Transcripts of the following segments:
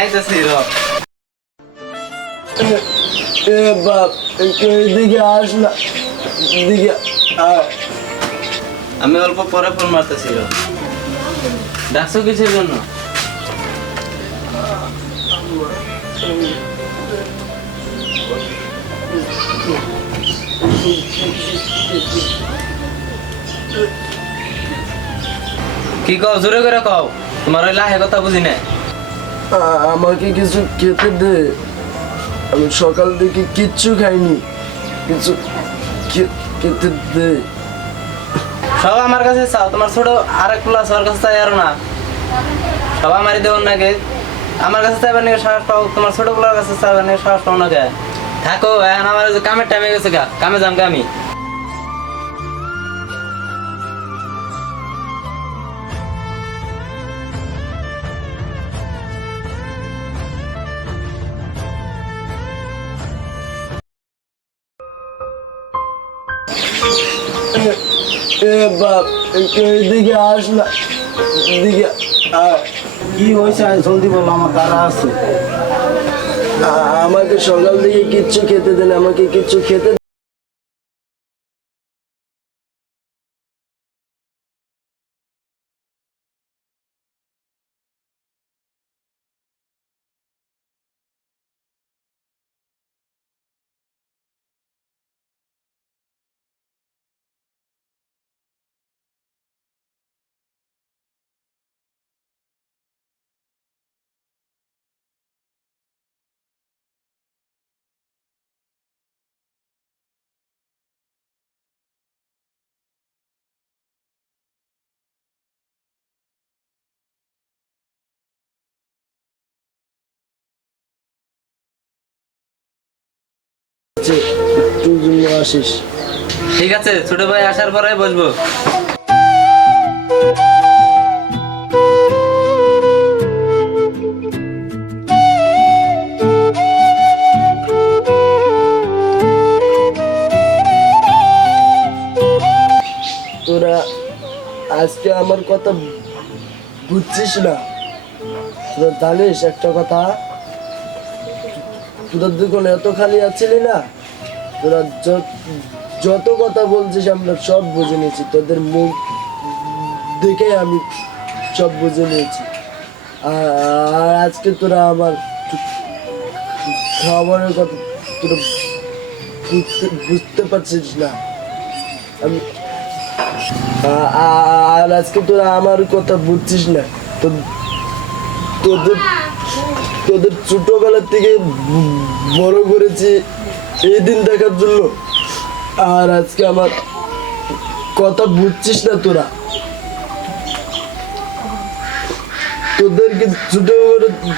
আইতাছি র বাপ এদিকে আস না, এদিকে আয়। আমি অল্প পরে ফোন মারতেছি র ডাকছো কিসের জন্য? কি কও, জোরে করে কও, তোমার ওই লাহে কথা বুঝি নাই। আমাকে কিছু খেতে দে, আমি সকাল থেকে কিচ্ছু খাইনি, কিছু খেতে দে। সব আমার কাছে চাও, তোমার ছোট আরেক প্লাস ওর কাছে চাই আর না, সব আমারই দেবন নাকি? আমার কাছে চাইবার নাকি সাহস পাও, তোমার ছোট গুলোর কাছে চাইবার নাকি সাহস পাও না কে? থাকো, এখন আমার কামের টাইমে গেছে গা, কামে যাম গে আমি। বাপ এদিকে আস না, এদিকে আয়। কি হয়েছে জলদি বলো, আমার তারা আছে। আমাকে সকাল থেকে কিচ্ছু খেতে দেন, আমাকে কিচ্ছু খেতে। একটু জন্য আসিস। ঠিক আছে, ছোট ভাই আসার পরে বসবো। তোরা আজকে আমার কথা বুঝছিস না, তোরা জানিস একটা কথা, তোরা দুজন এত খালি আছিলি না, তোরা যত কথা বলছিস আমরা সব বুঝে নিয়েছি, তোদের মুখ দেখে আমি সব বুঝে নিয়েছি। আর আজকে তোরা আমার খাবারের কথা তোরা বুঝতে পারছিস না। আমি আর আজকে তোরা আমার কথা বুঝছিস না, তোদের তোদের ছোটবেলা থেকে বড় করেছি এই দিন দেখার জন্য, আর আজকে আমার কথা বুঝছিস না তোরা। তোদেরকে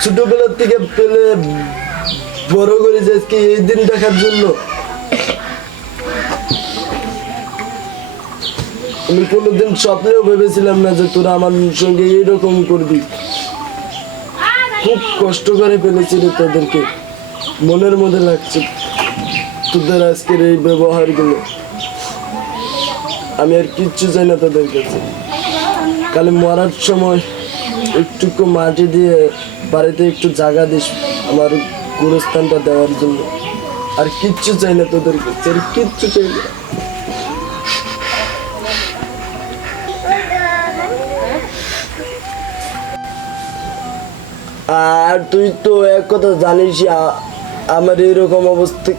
ছোটবেলার থেকে পেলে বড় করেছি আজকে এই দিন দেখার জন্য। আমি কোনোদিন স্বপ্নেও ভেবেছিলাম না যে তোরা আমার সঙ্গে এইরকম করবি। খুব কষ্ট করে ফেলেছি রে তোদেরকে, মনের মধ্যে লাগছে তোদের আজকের এই ব্যবহারগুলো। আমি আর কিচ্ছু চাই না তোদের কাছে, কালে মরার সময় একটুকু মাটি দিয়ে বাড়িতে একটু জায়গা দিস আমার গোরস্থানটা দেওয়ার জন্য। আর কিচ্ছু চাই না তোদের কাছে, আর কিচ্ছু চাই না। আর তুই তো এক কথা জানিস আমার এরকম অবস্থা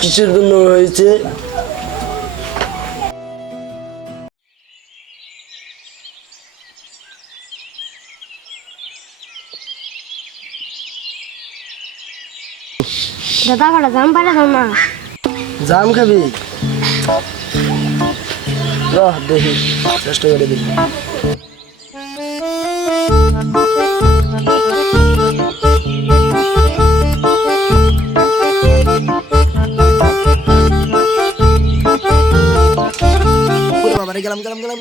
কিসের জন্য হয়েছে। দাদা ভাড়া জাম পারে দাও না। জাম খাবি? রহ দেখি, চেষ্টা করে দেখি। গেলাম গেলাম গেলাম